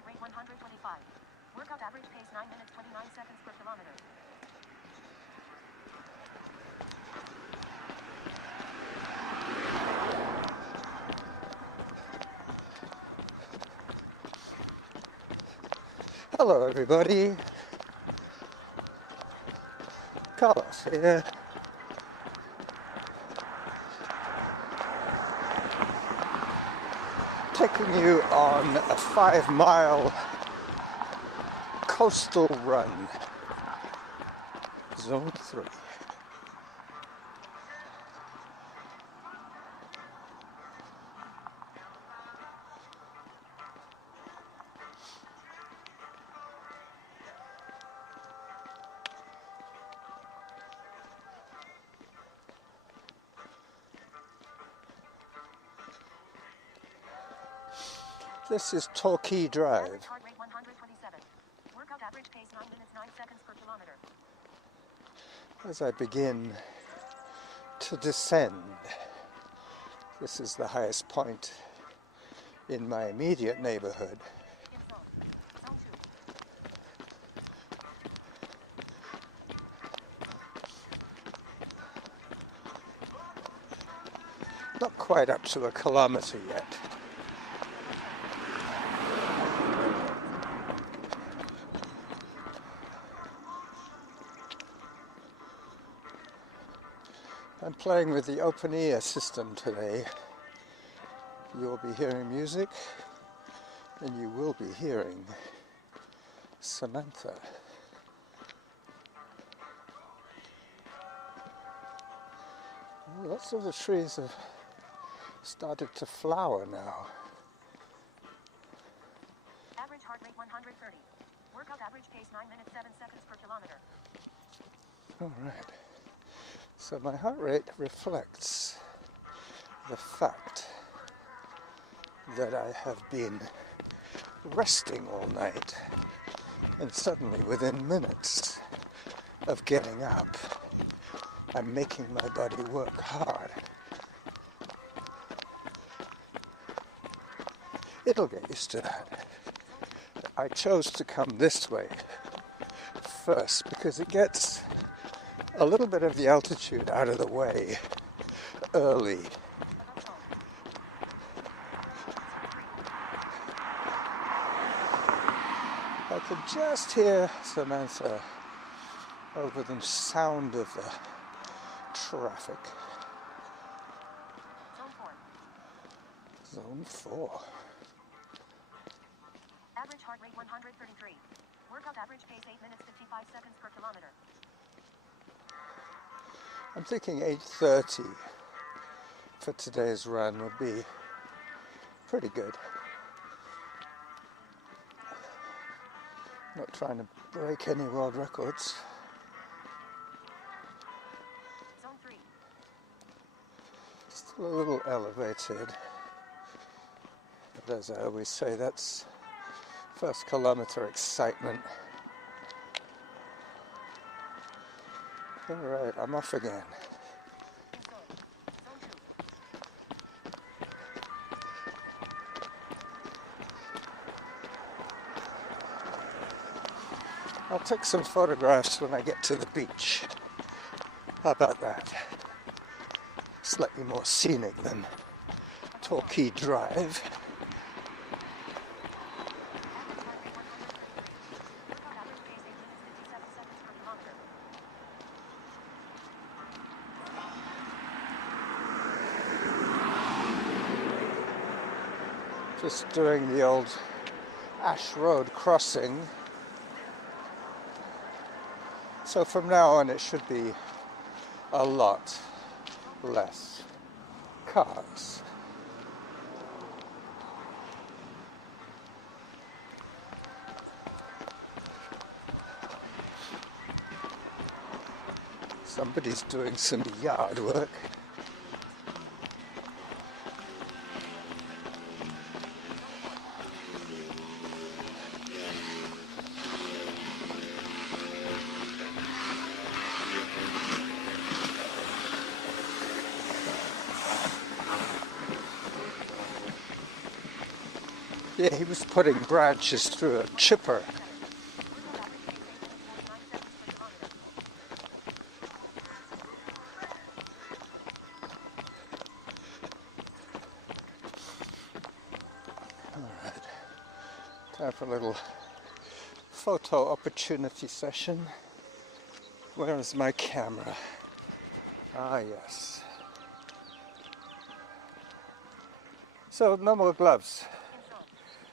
heart rate 125. Workout average pace 9 minutes 29 seconds per kilometer. Hello everybody, Carlos here. Taking you on a 5-mile coastal run, Zone 3. This is Torquay Drive. Average heart rate 127. Workout average pace 9 minutes 9 seconds per kilometer. As I begin to descend, this is the highest point in my immediate neighborhood. In zone. Zone 2. Not quite up to a kilometer yet. I'm playing with the open ear system today. You'll be hearing music, and you will be hearing Samantha. Lots of the trees have started to flower now. Average heart rate 130. Workout average pace 9 minutes 7 seconds per kilometer. All right. So my heart rate reflects the fact that I have been resting all night, and suddenly within minutes of getting up, I'm making my body work hard. It'll get used to that. I chose to come this way first because it gets a little bit of the altitude out of the way early. I could just hear Samantha over the sound of the traffic. Zone 4. Zone 4. Average heart rate 133. Workout average pace 8 minutes 55 seconds per kilometer. I'm thinking 8:30 for today's run would be pretty good. Not trying to break any world records. Zone 3. Still a little elevated. But as I always say, that's first kilometer excitement. All right, I'm off again. In zone. Zone 2. I'll take some photographs when I get to the beach. How about that? Slightly more scenic than Torquay Drive. Just doing the old Ash Road crossing. So from now on it should be a lot less cars. Somebody's doing some yard work. Yeah, he was putting branches through a chipper. Alright, time for a little photo opportunity session. Where is my camera? Ah, yes. So, no more gloves.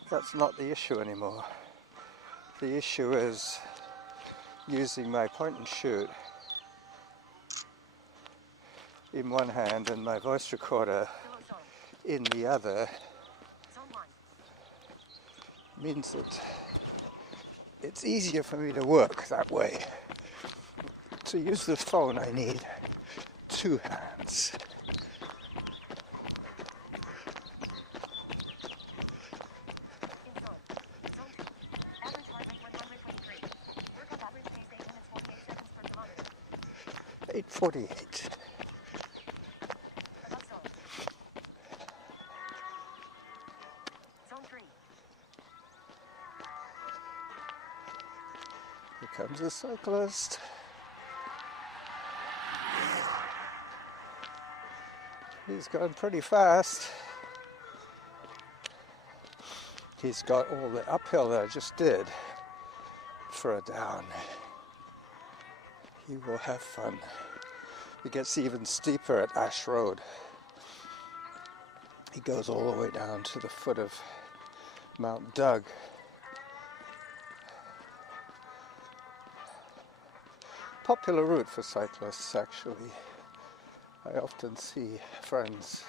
That's not the issue anymore. The issue is using my point and shoot in one hand and my voice recorder in the other means that it's easier for me to work that way. To use the phone I need two hands. Eight 48. Here comes a cyclist. He's going pretty fast. He's got all the uphill that I just did for a down. He will have fun. It gets even steeper at Ash Road. He goes all the way down to the foot of Mount Doug. Popular route for cyclists, actually. I often see friends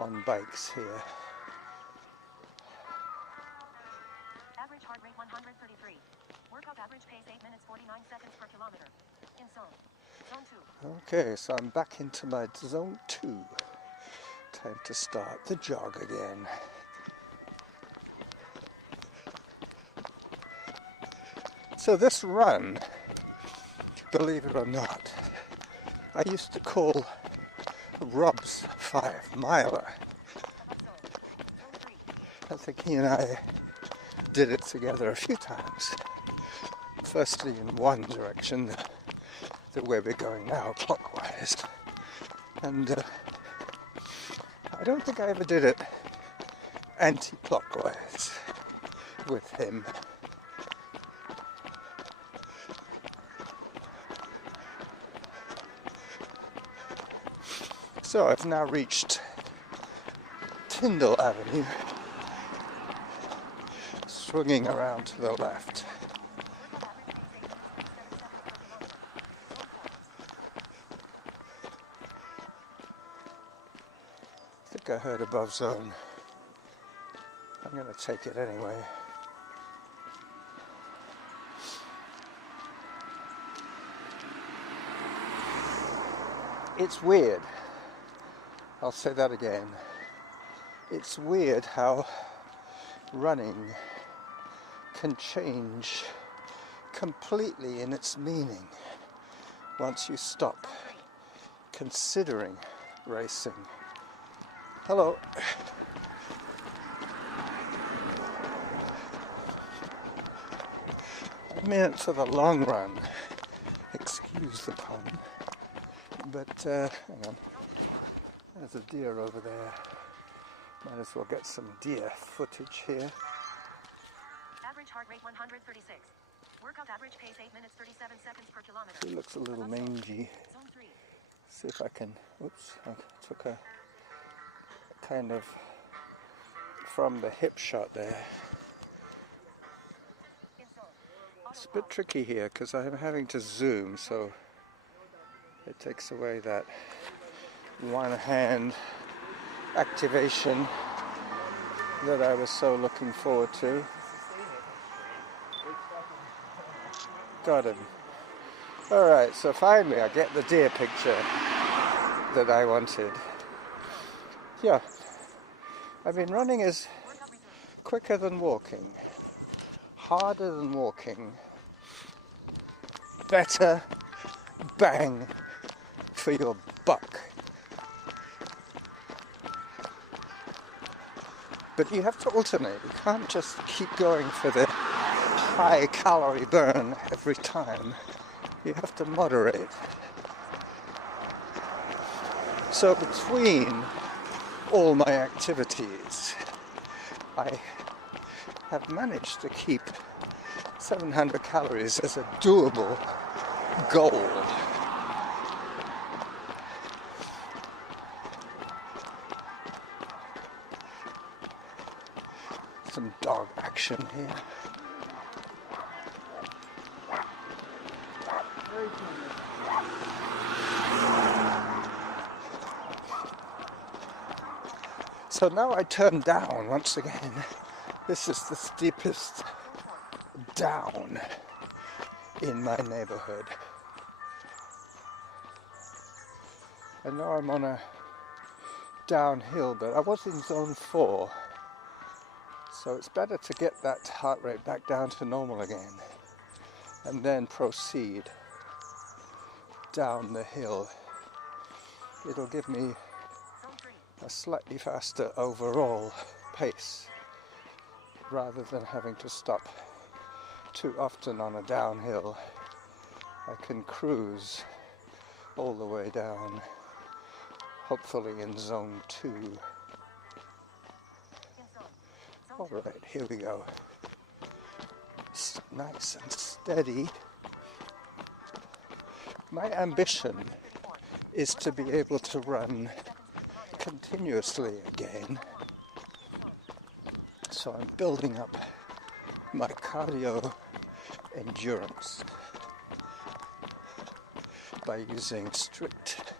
on bikes here. Average heart rate 133. Workout average pace 8 minutes 49 seconds per kilometer. In zone. Zone 2. Okay, so I'm back into my zone 2. Time to start the jog again. So this run, believe it or not, I used to call Rob's 5-miler. I think he and I did it together a few times. Firstly in one direction, the way we're going now, clockwise. And I don't think I ever did it anti-clockwise with him. So I've now reached Tyndall Avenue, swinging around to the left. I think I heard above zone. I'm going to take it anyway. It's weird. I'll say that again. It's weird how running can change completely in its meaning once you stop considering racing. Hello. I'm in it for the long run. Excuse the pun. But, hang on. There's a deer over there. Might as well get some deer footage here. Average heart rate 136. Workout average pace 8 minutes 37 seconds per kilometer. He looks a little mangy. Zone 3. See if I can, oops, I took a kind of from the hip shot there. It's a bit tricky here because I'm having to zoom, so it takes away that one hand activation that I was so looking forward to. Got him. Alright, so finally I get the deer picture that I wanted. Yeah, I mean, running is quicker than walking, harder than walking, better bang for your buck. But you have to alternate. You can't just keep going for the high calorie burn every time. You have to moderate. So between all my activities, I have managed to keep 700 calories as a doable goal. Some dog action here. So now I turn down once again. This is the steepest down in my neighborhood. I know I'm on a downhill, but I was in zone 4. So it's better to get that heart rate back down to normal again and then proceed down the hill. It'll give me a slightly faster overall pace rather than having to stop too often on a downhill. I can cruise all the way down, hopefully in zone 2. Alright, here we go. Nice and steady. My ambition is to be able to run continuously again. So I'm building up my cardio endurance by using strict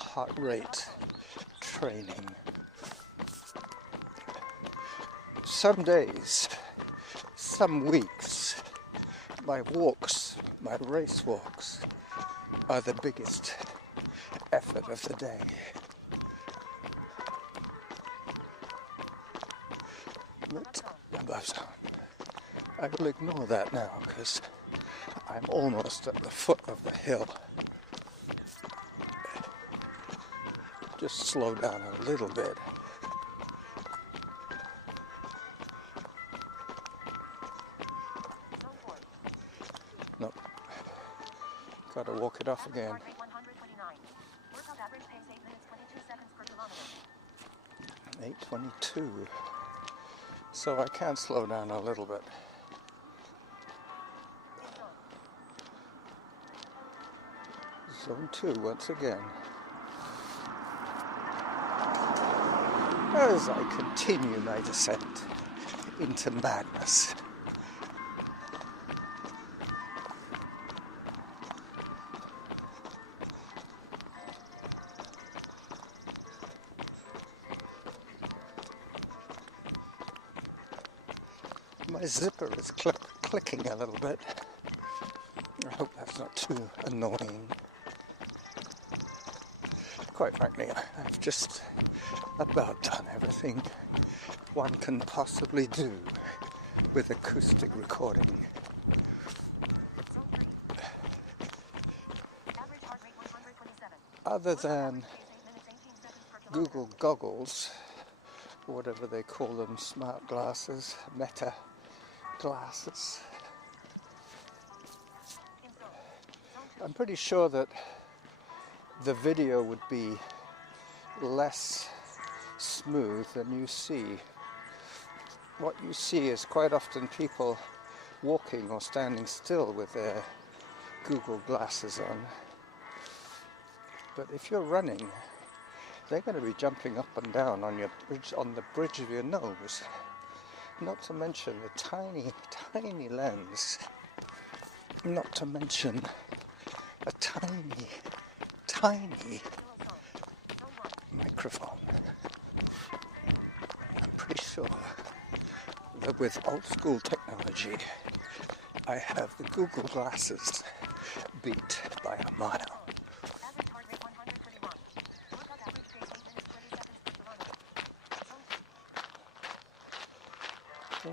heart rate training. Some days, some weeks, my walks, my race walks, are the biggest effort of the day. But I will ignore that now because I'm almost at the foot of the hill. Just slow down a little bit. Nope. Gotta walk it off again. 8:22. So I can slow down a little bit. Zone 2 once again. As I continue my descent into madness. My zipper is clicking a little bit. I hope that's not too annoying. Quite frankly, I've just about done everything one can possibly do with acoustic recording. Other than Google goggles, or whatever they call them, smart glasses, meta glasses. I'm pretty sure that the video would be less smooth than you see. What you see is quite often people walking or standing still with their Google glasses on. But if you're running, they're going to be jumping up and down on your bridge, on the bridge of your nose. Not to mention the tiny, tiny lens. Not to mention a tiny, tiny microphone. I'm pretty sure that with old school technology, I have the Google glasses beat by a mile.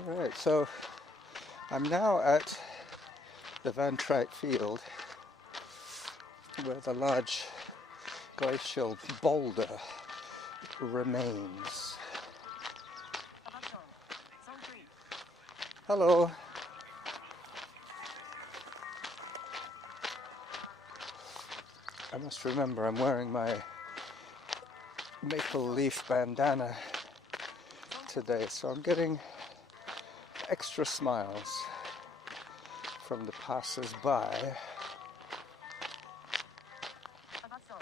Alright, so I'm now at the Van Track field where the large glacial boulder remains. Hello. I must remember I'm wearing my maple leaf bandana today, so I'm getting extra smiles from the passers-by. Above zone.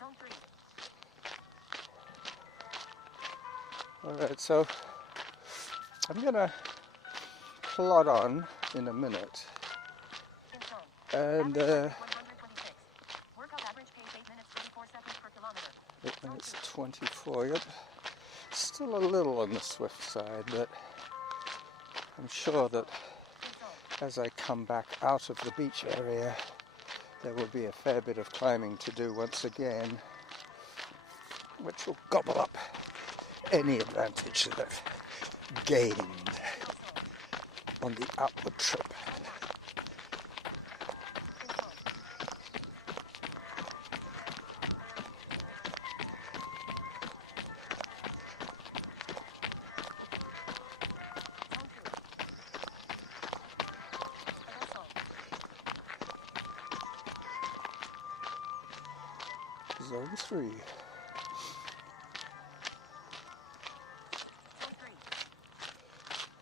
Zone 3. Alright, so I'm gonna plod on in a minute. In zone. And Average 126. Workout average pace 8 minutes 34 seconds per kilometer. 8 minutes 24, yep. Still a little on the swift side, but I'm sure that In zone. as I come back out of the beach area, there will be a fair bit of climbing to do once again, which will gobble up any advantage that I've gained on the outward trip. In zone. Zone 2. Above zone. Zone 3. Zone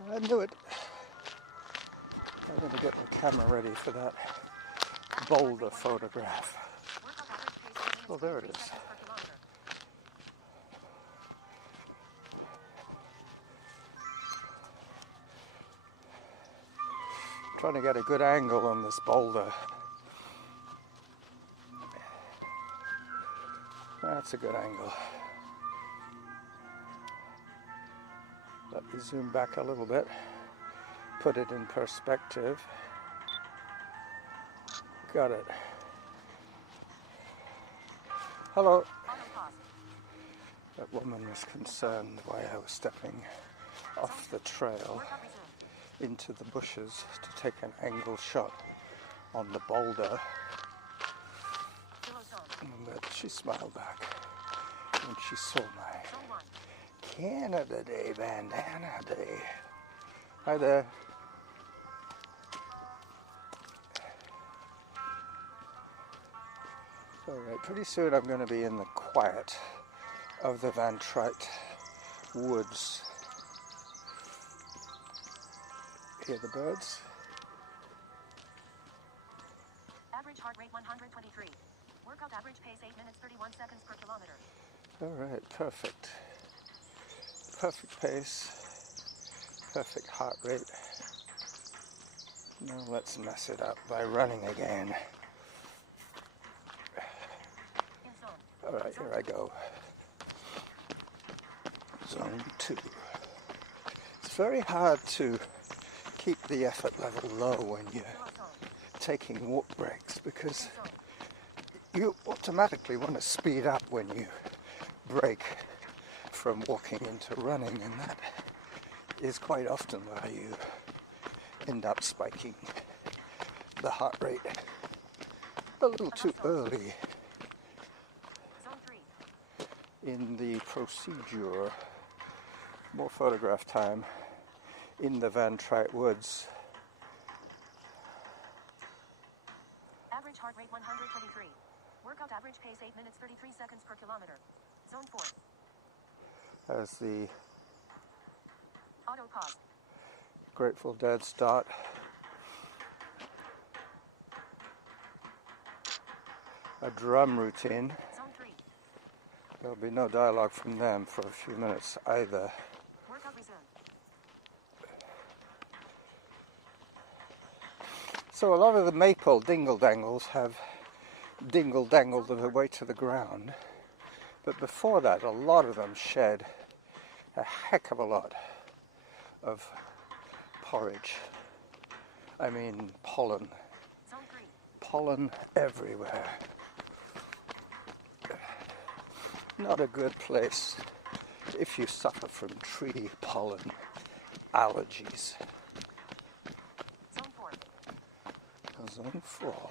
3. I knew it. I'm going to get the camera ready for that boulder photograph. Workout average pace 8 minutes Oh, there it 23 is. seconds per kilometer. Trying to get a good angle on this boulder. That's a good angle. Let me zoom back a little bit, put it in perspective. Got it. Hello. Auto pause. That woman was concerned why I was stepping off the trail Workout resumed. into the bushes to take an angle shot on the boulder. Below zone. But she smiled back when she saw my Zone 1. Canada Day bandana day. Hi there. Alright, pretty soon I'm going to be in the quiet of the Van Trite woods. Hear the birds? Average heart rate 123. Workout average pace 8 minutes 31 seconds per kilometer. Alright, perfect. Perfect pace. Perfect heart rate. Now let's mess it up by running again. In zone. Alright, here I go. Zone 2. It's very hard to keep the effort level low when you're Below zone. taking walk breaks because In zone. you automatically want to speed up when you break from walking into running, and that is quite often where you end up spiking the heart rate a little too early Zone 3. in the procedure. More photograph time in the Van Trite woods. Average heart rate 123. Workout average pace 8 minutes 33 seconds per kilometer. Zone 4. As the Auto pause. Grateful Dead start. A drum routine. Zone 3. There'll be no dialogue from them for a few minutes either. Workout resumed. So a lot of the maple dingle-dangles have dingle-dangled their way to the ground. But before that, a lot of them shed a heck of a lot of porridge. I mean pollen. Zone 3. Pollen everywhere. Not a good place if you suffer from tree pollen allergies. Zone 4. Zone 4.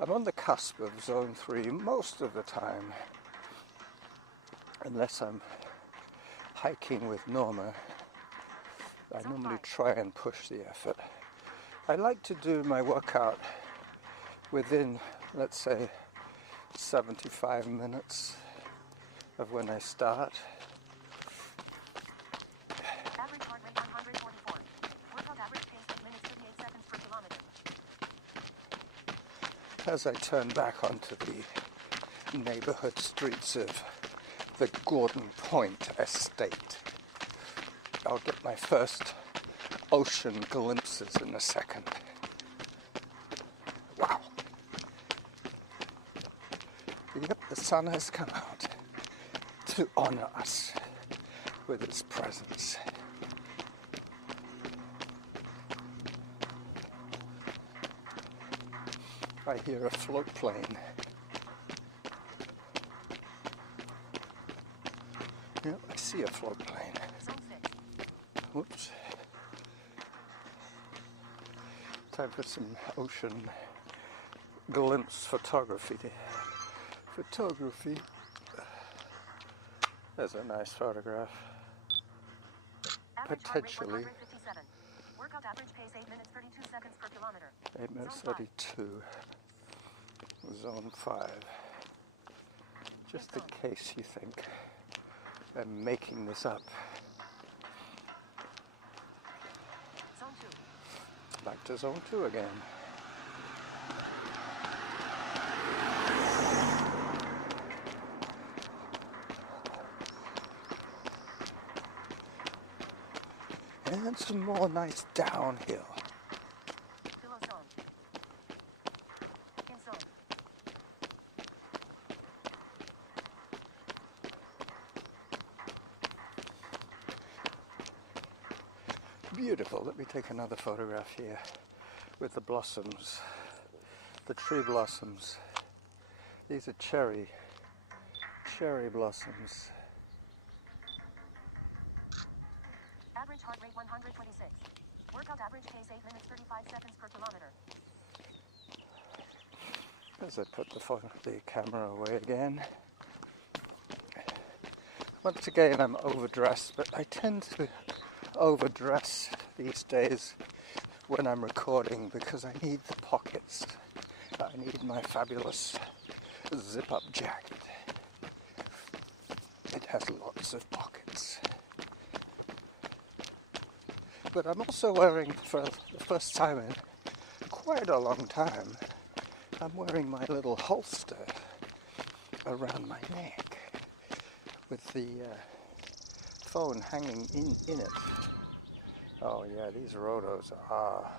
I'm on the cusp of Zone 3 most of the time, unless I'm hiking with Norma I Zone normally 5. try and push the effort. I like to do my workout within, let's say, 75 minutes of when I start. Average heart rate 144. Workout average pace 8 minutes 38 seconds per kilometer. As I turn back onto the neighborhood streets of the Gordon Point estate, I'll get my first ocean glimpses in a second. Wow. Yep, the sun has come out to honor us with its presence. I hear a float plane. Yep, I see a float plane. Zone 6. Whoops. Time for some ocean glimpse photography. There's a nice photograph. Average heart rate Potentially 157. Workout average pace 8 minutes 32 seconds per kilometer. 8 minutes Zone 5. 32. Zone 5. Just in case you think I'm making this up. Zone 2. Back to zone 2 again. And some more nice downhill. Below zone. In zone. Beautiful. Let me take another photograph here with the blossoms, the tree blossoms. These are cherry blossoms. Average heart rate 126. Workout average pace 8 minutes 35 seconds per kilometer. As I put the camera away again. Once again, I'm overdressed, but I tend to overdress these days when I'm recording because I need the pockets. I need my fabulous zip-up jacket. It has lots of pockets. But I'm also wearing, for the first time in quite a long time, I'm wearing my little holster around my neck with the phone hanging in it. Oh yeah, these rotos are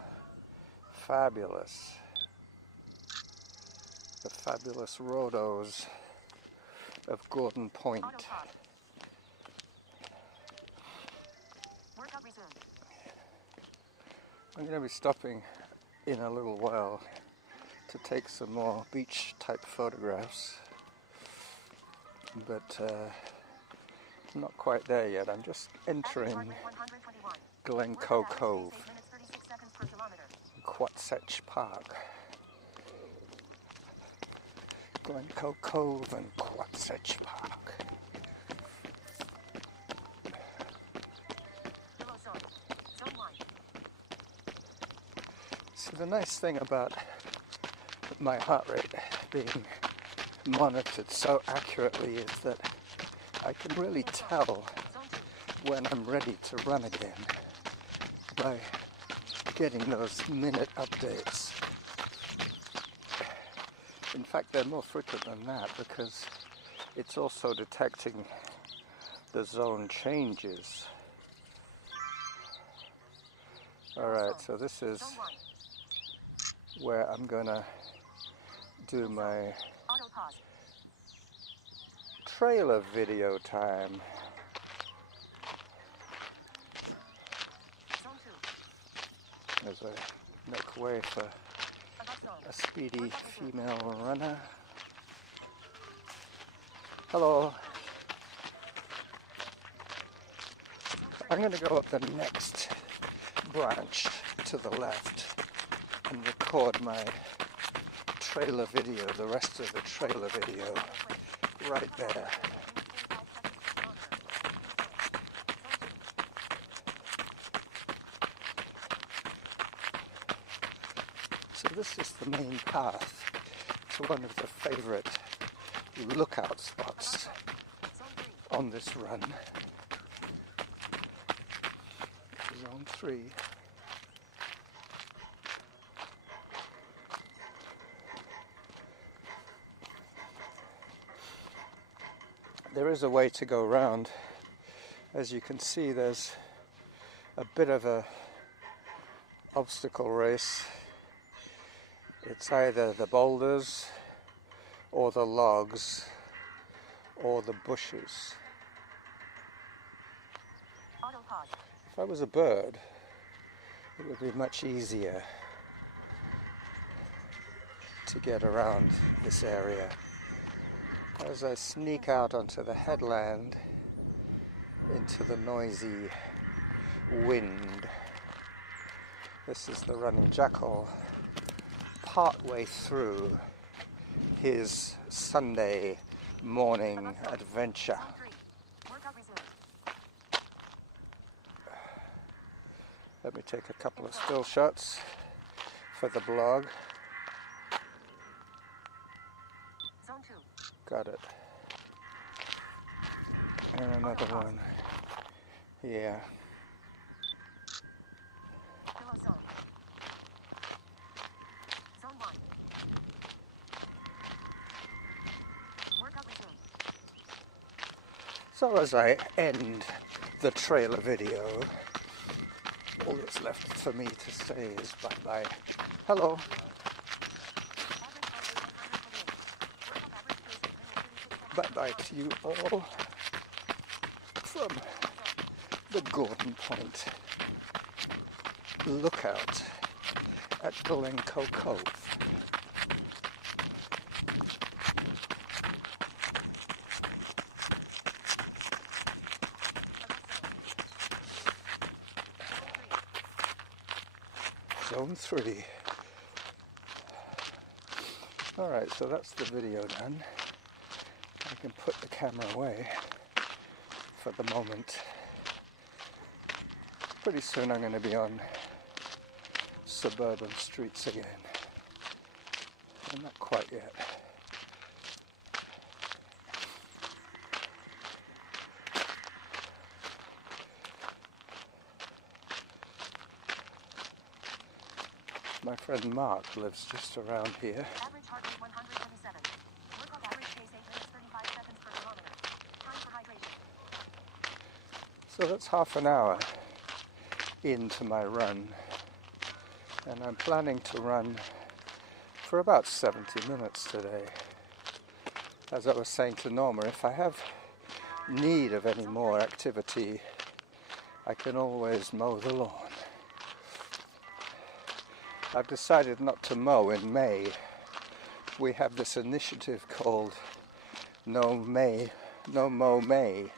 fabulous. The fabulous rotos of Gordon Point. Auto pause. Workout resumed. I'm going to be stopping in a little while to take some more beach type photographs, but I'm not quite there yet. I'm just entering Glencoe Cove, Quatsech Park. Glencoe Cove and Quatsech Park. So the nice thing about my heart rate being monitored so accurately is that I can really tell when I'm ready to run again by getting those minute updates. In fact, they're more frequent than that because it's also detecting the zone changes. Alright, so this is where I'm gonna do my trailer video time. As I make way for a speedy female runner. Hello. I'm going to go up the next branch to the left and record my trailer video, the rest of the trailer video, right there. this is the main path to one of the favorite lookout spots on this run. Zone 3. There is a way to go around. As you can see, there's a bit of a obstacle race. It's either the boulders or the logs or the bushes. If I was a bird, it would be much easier to get around this area. As I sneak out onto the headland into the noisy wind. This is the running Jackal, partway through his Sunday morning adventure. Let me take a couple of still shots for the blog. Got it. And another one. Yeah. So as I end the trailer video, all that's left for me to say is bye-bye. Hello. Bye-bye to you all from the Gordon Point lookout at Glencoe Cove. Zone 3. Alright, so that's the video done. I can put the camera away for the moment. Pretty soon I'm going to be on suburban streets again. Not quite yet. My friend Mark lives just around here. Average heart rate 127. Workout average pace 8 minutes 35 seconds per kilometer. Time for hydration. So that's half an hour into my run. And I'm planning to run for about 70 minutes today. As I was saying to Norma, if I have need of any more activity, I can always mow the lawn. I've decided not to mow in May. We have this initiative called No Mow May.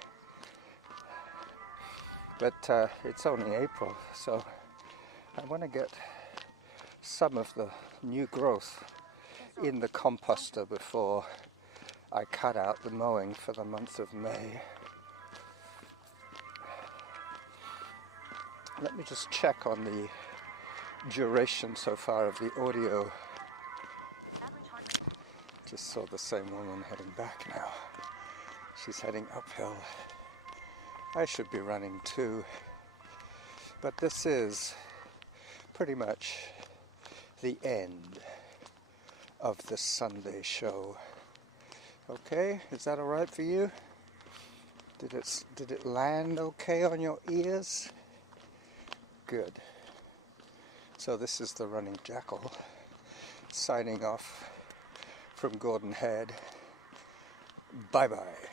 But it's only April, so I want to get some of the new growth in the composter before I cut out the mowing for the month of May. Let me just check on the duration so far of the audio. Just saw the same woman heading back now. She's heading uphill. I should be running too, but this is pretty much the end of the Sunday show. Okay, is that all right for you? Did it land okay on your ears? Good. So this is the running Jackal signing off from Gordon Head. Bye bye.